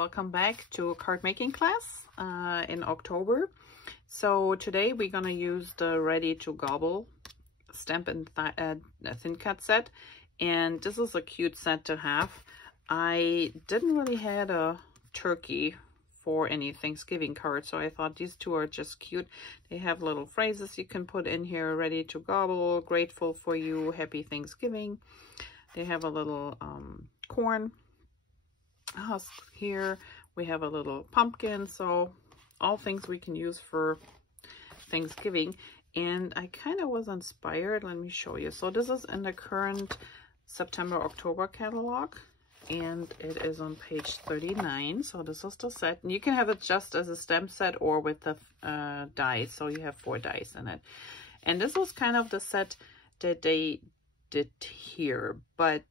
welcome back to a card making class in October. So today we're gonna use the Ready to Gobble stamp and thin cut set, and this is a cute set to have. I didn't really had a turkey for any Thanksgiving card, so I thought these two are just cute. They have little phrases you can put in here: ready to gobble, grateful for you, happy Thanksgiving. They have a little corn husk here. We have a little pumpkin, so all things we can use for Thanksgiving. And I kind of was inspired. Let me show you. So this is in the current September-October catalog, and it is on page 39. So this is the set, and you can have it just as a stamp set or with the dies. So you have 4 dies in it, and this was kind of the set that they did here, but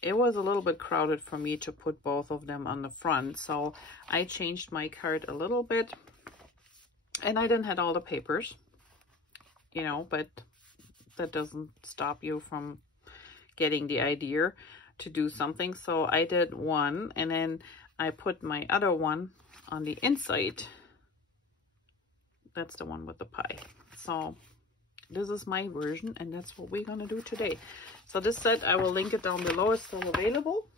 it was a little bit crowded for me to put both of them on the front, so I changed my card a little bit, and I didn't have all the papers, you know, but that doesn't stop you from getting the idea to do something. So I did one, and then I put my other one on the inside. That's the one with the pie. So this is my version, and that's what we're gonna do today. So this set, I will link it down below, it's still available.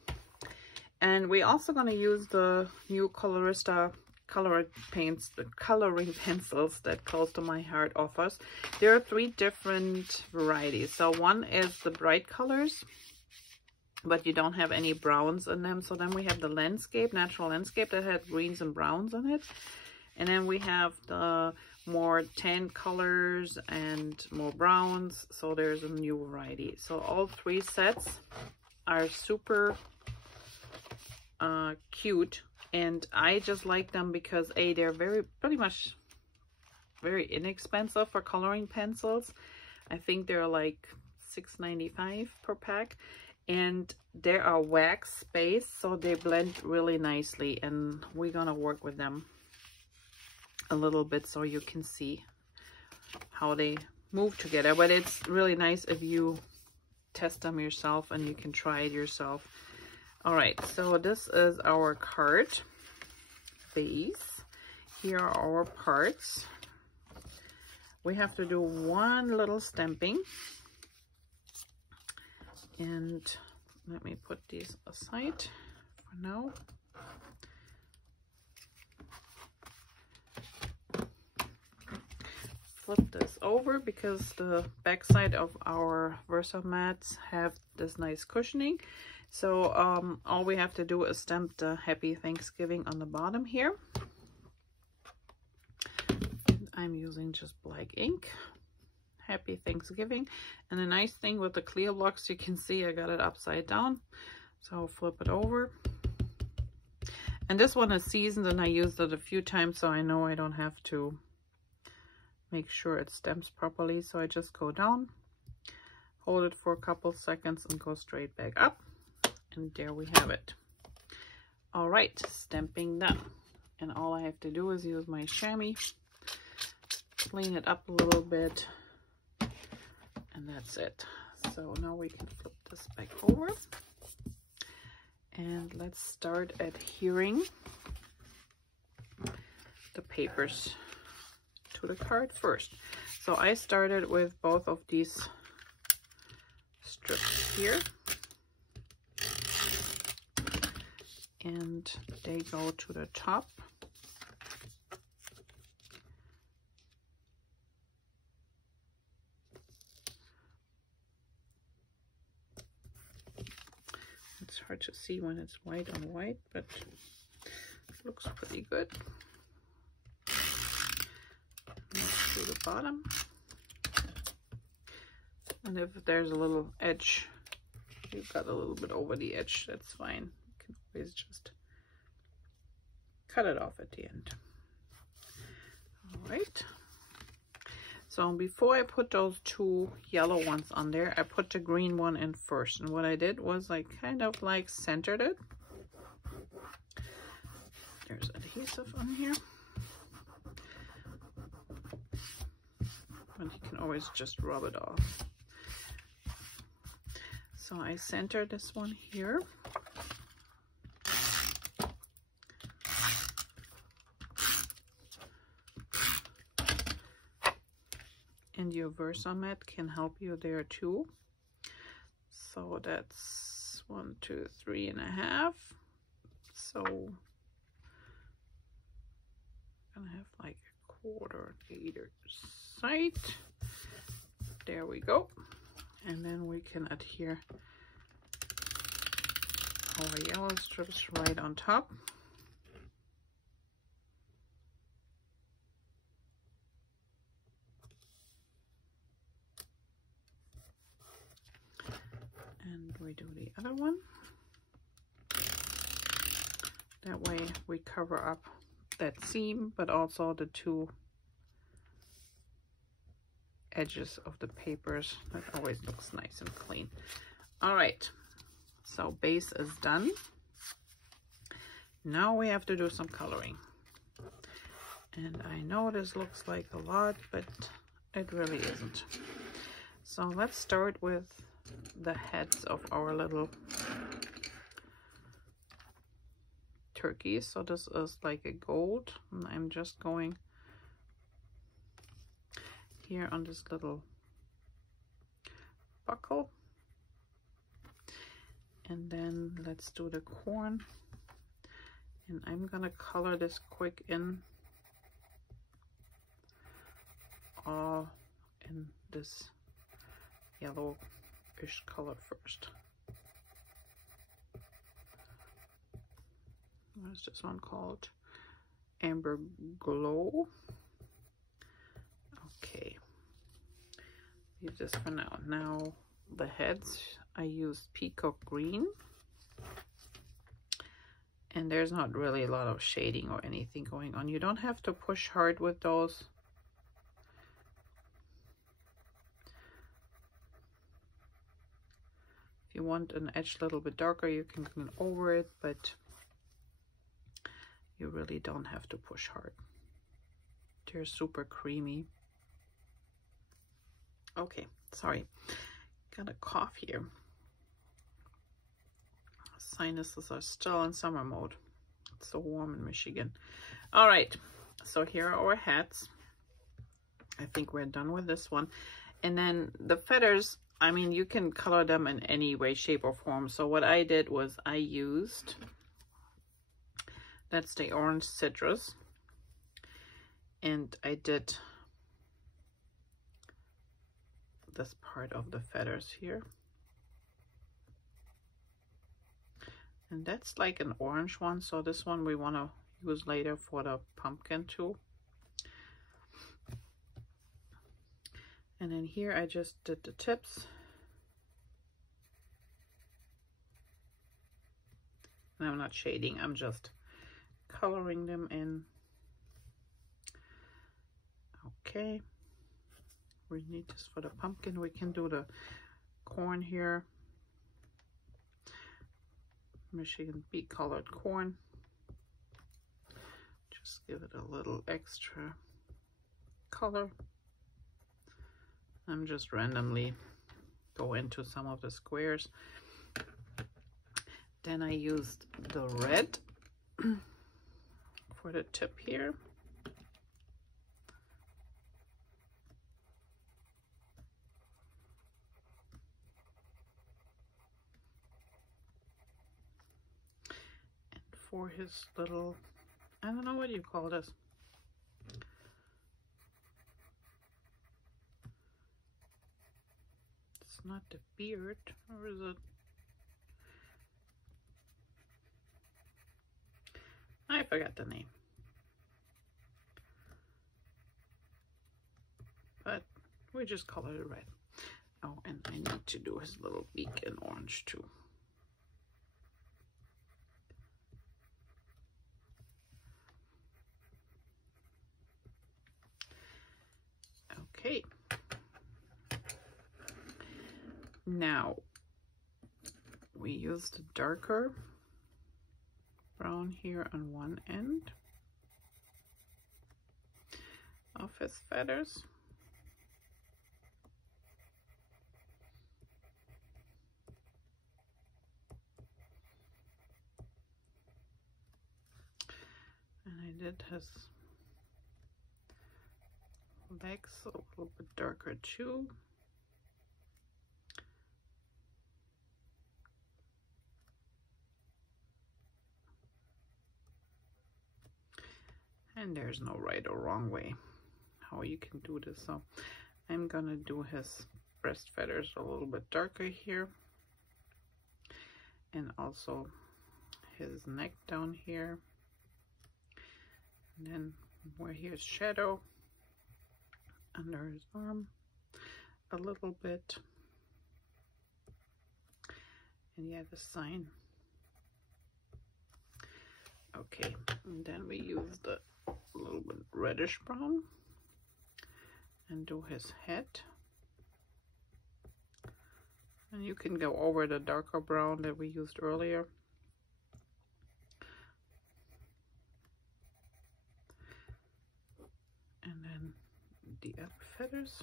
And we're also gonna use the new Colorista coloring pencils that Close to My Heart offers. There are 3 different varieties. So one is the bright colors, but you don't have any browns in them. So then we have the landscape, natural landscape, that had greens and browns in it. And then we have the more tan colors and more browns, so there's a new variety. So all 3 sets are super cute, and I just like them because they're pretty much very inexpensive for coloring pencils. I think they're like $6.95 per pack, and they are wax based, so they blend really nicely, and we're gonna work with them a little bit so you can see how they move together. But it's really nice if you test them yourself and you can try it yourself. All right, so this is our card base. Here are our parts. We have to do one little stamping, and let me put these aside for now. Flip this over because the back side of our Versa mats have this nice cushioning. So all we have to do is stamp the Happy Thanksgiving on the bottom here. I'm using just black ink. Happy Thanksgiving. And the nice thing with the clear blocks, you can see I got it upside down. So I'll flip it over. And this one is seasoned, and I used it a few times, so I know I don't have to make sure it stamps properly. So I just go down, hold it for a couple seconds, and go straight back up, and there we have it. All right, stamping done. And all I have to do is use my chamois, clean it up a little bit, and that's it. So now we can flip this back over, and let's start adhering the papers to the card first. So I started with both of these strips here, and they go to the top. It's hard to see when it's white on white, but it looks pretty good. To the bottom, and if there's a little edge, you've got a little bit over the edge, that's fine. You can always just cut it off at the end. All right, so before I put those 2 yellow ones on there, I put the green one in first, and what I did was I kind of like centered it. There's adhesive on here. And you can always just rub it off. So I center this one here, and your Versamat can help you there too. So that's 1, 2, 3.5. So I'm gonna have like a quarter either side. There we go. And then we can adhere our yellow strips right on top. And we do the other one. That way we cover up that seam, but also the two edges of the papers. That always looks nice and clean. All right, so base is done. Now we have to do some coloring. And I know this looks like a lot, but it really isn't. So let's start with the heads of our little turkeys. So this is like a gold, and I'm just going here on this little buckle. And then let's do the corn. And I'm gonna color this quick in all in this yellowish color first. What is this one called? Amber Glow. Okay, leave this for now. Now the heads, I used peacock green, and there's not really a lot of shading or anything going on. You don't have to push hard with those. If you want an edge a little bit darker, you can go over it, but you really don't have to push hard. They're super creamy. Okay, sorry, got a cough here. Sinuses are still in summer mode. It's so warm in Michigan. All right, so here are our hats. I think we're done with this one. And then the feathers, I mean, you can color them in any way, shape, or form. So what I did was I used, that's the orange citrus, and I did this part of the feathers here. And that's like an orange one, so this one we want to use later for the pumpkin too. And then here I just did the tips. And I'm not shading, I'm just coloring them in. Okay, we need this for the pumpkin. We can do the corn here. Michigan beet colored corn. Just give it a little extra color. I'm just randomly go into some of the squares. Then I used the red for the tip here. For his little, I don't know what you call this. It's not the beard, or is it? I forgot the name. But we just color it red. Oh, and I need to do his little beak in orange too. Okay, now we used a darker brown here on one end of his feathers. And I did his legs a little bit darker too. And there's no right or wrong way how you can do this. So I'm gonna do his breast feathers a little bit darker here, and also his neck down here, and then where he has shadow under his arm a little bit, and yeah, the sign. Okay, and then we use the little bit reddish brown and do his head. And you can go over the darker brown that we used earlier. And then the other feathers.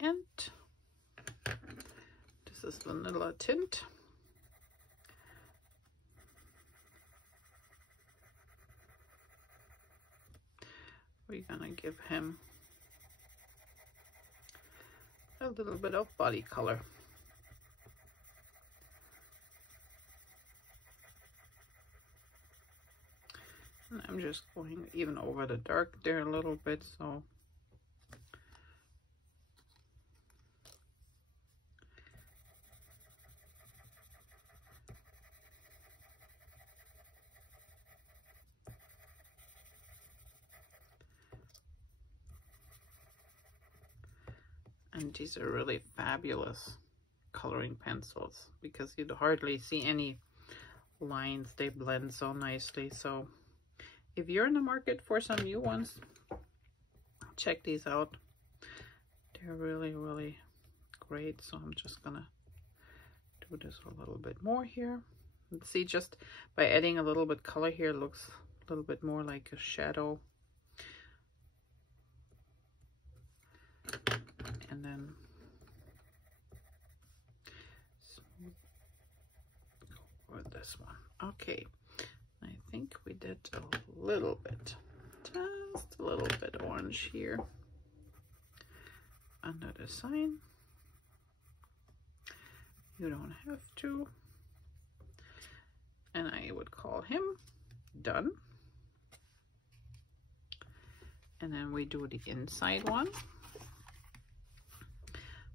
And this is vanilla tint. We're gonna give him a little bit of body color. And I'm just going even over the dark there a little bit, so and these are really fabulous coloring pencils because you'd hardly see any lines. They blend so nicely. So if you're in the market for some new ones, check these out. They're really, really great. So I'm just gonna do this a little bit more here. And see, just by adding a little bit color here, it looks a little bit more like a shadow. And then go with this one. Okay, I think we did a little bit, just a little bit orange here under the sign. You don't have to. And I would call him done. And then we do the inside one.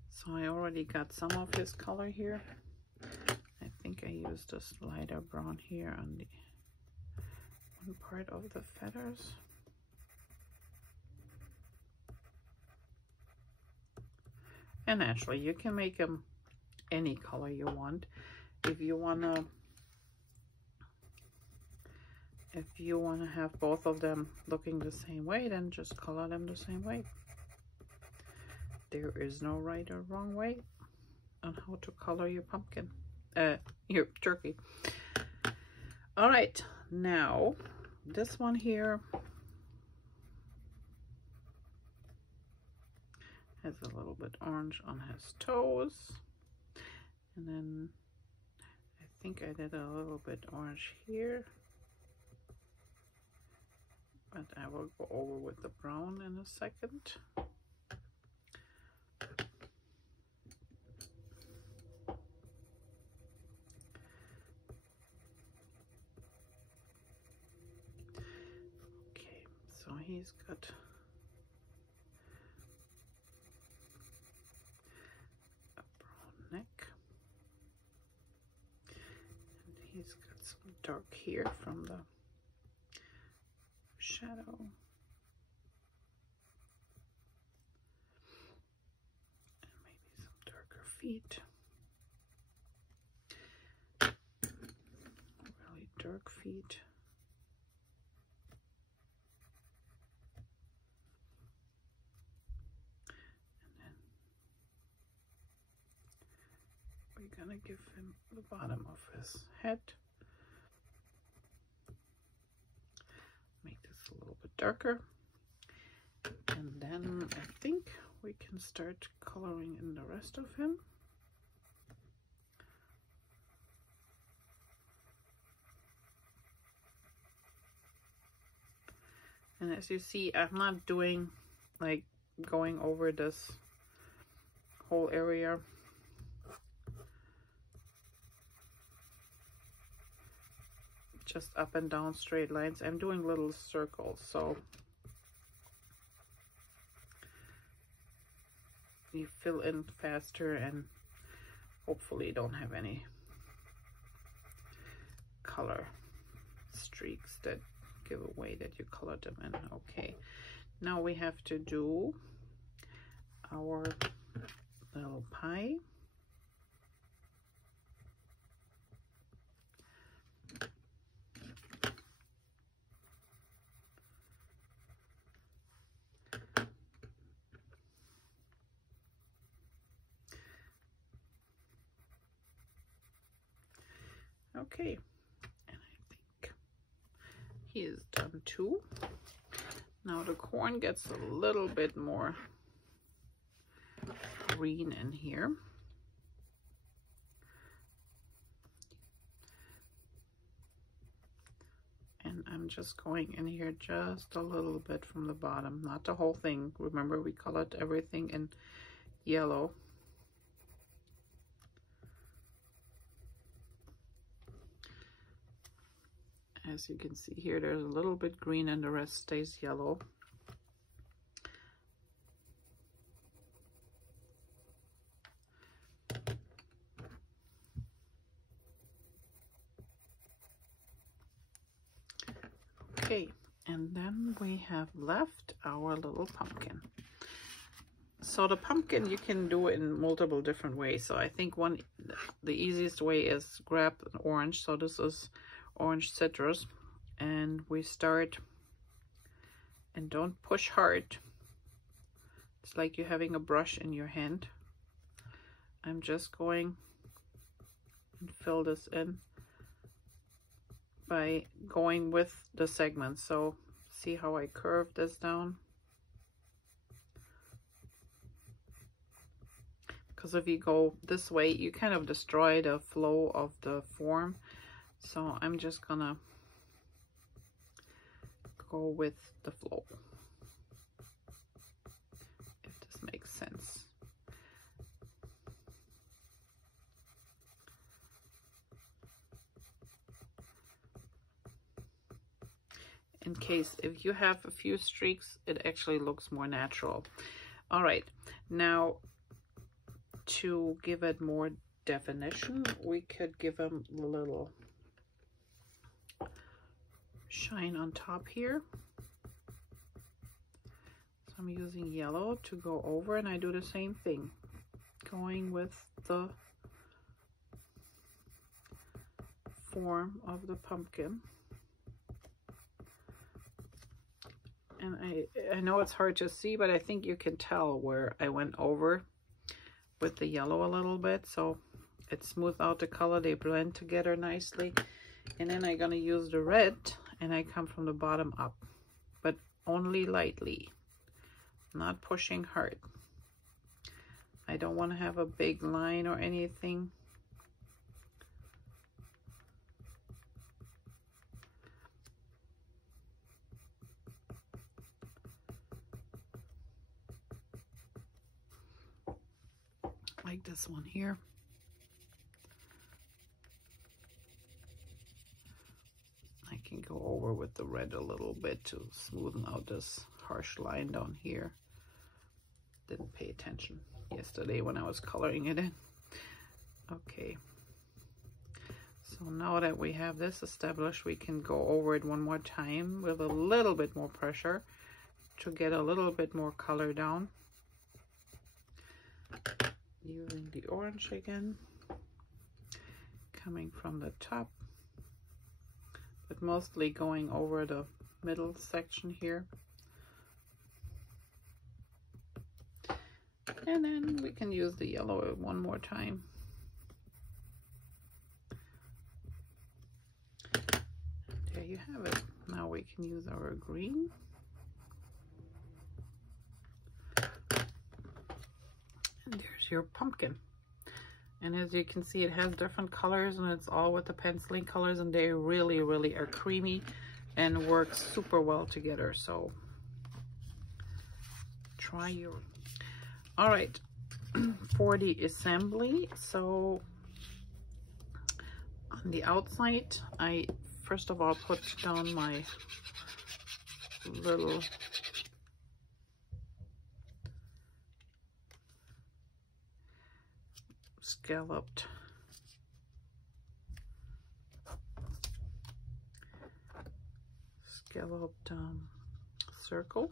So I already got some of his color here. I think I used this lighter brown here on the one part of the feathers. And actually you can make them any color you want. If you wanna have both of them looking the same way, then just color them the same way. There is no right or wrong way on how to color your pumpkin, your turkey. All right, now this one here has a little bit orange on his toes, and then I think I did a little bit orange here, but I will go over with the brown in a second. Okay, so he's got a brown neck, and he's got some dark here from the shadow. And maybe some darker feet. Really dark feet. And then we're gonna give him the bottom of his head. Make this a little bit darker, and then I think we can start coloring in the rest of him. And as you see, I'm not doing like going over this whole area. Just up and down straight lines. I'm doing little circles, so you fill in faster and hopefully don't have any color streaks that give away that you colored them in. Okay, now we have to do our little pie. Okay, and I think he is done too. Now the corn gets a little bit more green in here. And I'm just going in here just a little bit from the bottom, not the whole thing. Remember, we colored everything in yellow. As you can see here, there's a little bit green and the rest stays yellow. Okay, and then we have left our little pumpkin. So the pumpkin, you can do it in multiple different ways. So I think the easiest way is grab an orange. So this is orange citrus, and we start, and don't push hard. It's like you're having a brush in your hand. I'm just going and fill this in by going with the segments. So see how I curve this down? Because if you go this way, you kind of destroy the flow of the form. So I'm just gonna go with the flow, if this makes sense. In case if you have a few streaks, it actually looks more natural. All right, now to give it more definition, we could give them a little shine on top here. So I'm using yellow to go over, and I do the same thing, going with the form of the pumpkin. And I know it's hard to see, but I think you can tell where I went over with the yellow a little bit, so it smooths out the color. They blend together nicely. And then I'm gonna use the red, and I come from the bottom up, but only lightly, not pushing hard. I don't want to have a big line or anything. Like this one here. I can go over with the red a little bit to smoothen out this harsh line down here. Didn't pay attention yesterday when I was coloring it in. Okay. So now that we have this established, we can go over it one more time with a little bit more pressure to get a little bit more color down. Using the orange again, coming from the top, but mostly going over the middle section here. And then we can use the yellow one more time. There you have it. Now we can use our green. And there's your pumpkin. And as you can see, it has different colors, and it's all with the penciling colors, and they really, really are creamy. and work super well together. So try your. All right, for the assembly, so on the outside, I first of all put down my little scalloped circle,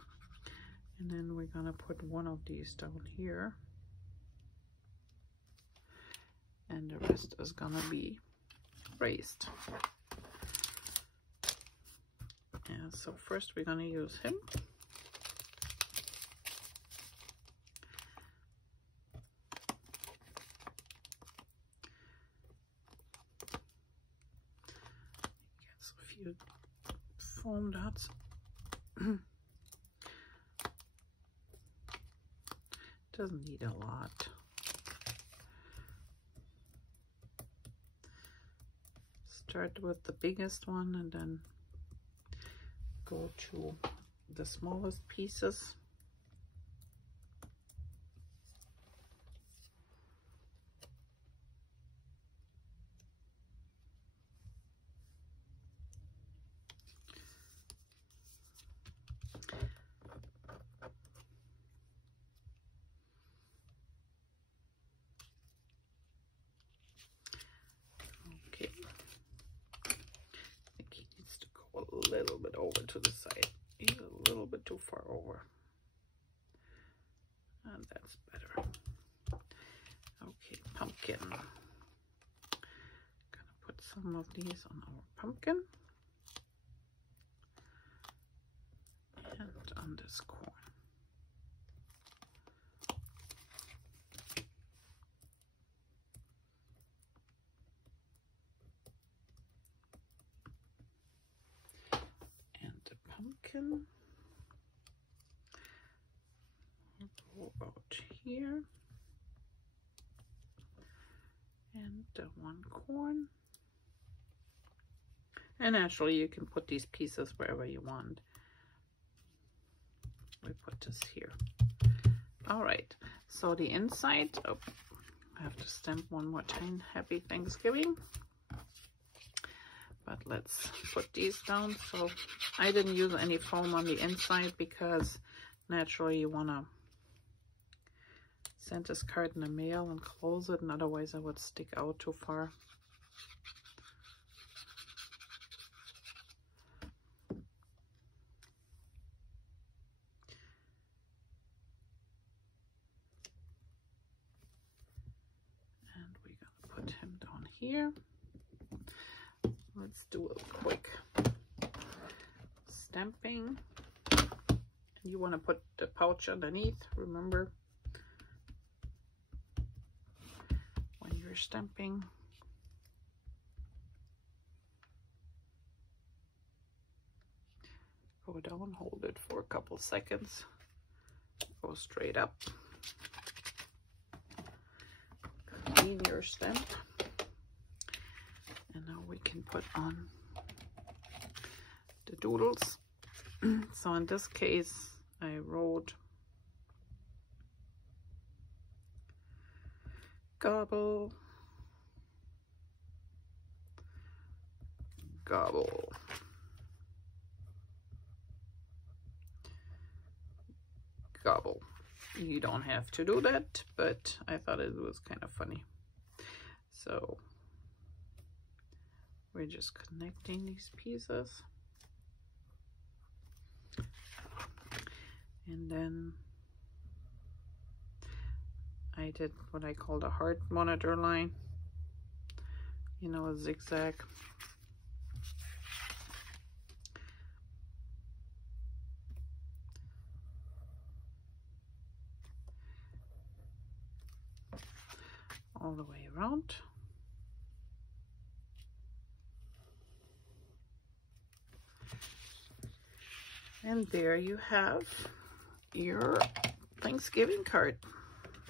and then we're gonna put one of these down here, and the rest is gonna be raised. And so first we're gonna use him. Gets a few foam dots. Doesn't need a lot. Start with the biggest one and then go to the smallest pieces. Okay, I think he needs to go a little bit over to the side. He's a little bit too far over. And that's better. Okay, pumpkin. Gonna put some of these on our pumpkin. And on this corn. And the pumpkin will go out here. And the one corn. And actually you can put these pieces wherever you want. We put this here. All right, so the inside, oh, I have to stamp one more time. Happy Thanksgiving. But let's put these down. So I didn't use any foam on the inside because naturally you want to send this card in the mail and close it, and otherwise it would stick out too far. Him down here. Let's do a quick stamping. You want to put the pouch underneath, remember, when you're stamping. Go down, hold it for a couple seconds, go straight up. Clean your stamp, and now we can put on the doodles. So in this case I wrote Gobble, Gobble, Gobble. You don't have to do that, but I thought it was kind of funny. So we're just connecting these pieces. And then I did what I called a heart monitor line. You know, a zigzag. All the way around. And there you have your Thanksgiving card.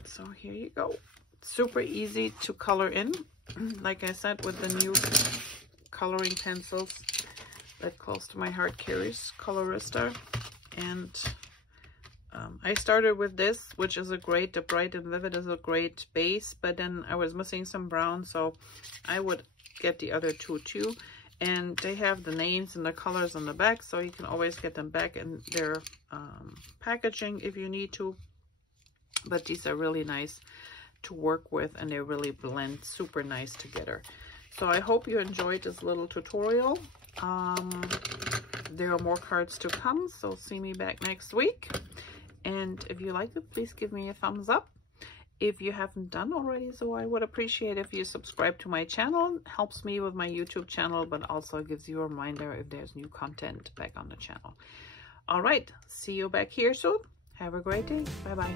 So here you go. Super easy to color in. Like I said, with the new coloring pencils, that close to my heart, Carrie's Colorista. And I started with this, which is a great, the Bright and Vivid is a great base, but then I was missing some brown, so I would get the other two too. And they have the names and the colors on the back, so you can always get them back in their packaging if you need to. But these are really nice to work with, and they really blend super nice together. So I hope you enjoyed this little tutorial. There are more cards to come, so see me back next week. And if you like it, please give me a thumbs up. If you haven't done already, so I would appreciate if you subscribe to my channel. It helps me with my YouTube channel, but also gives you a reminder if there's new content back on the channel. All right, see you back here soon. Have a great day. Bye-bye.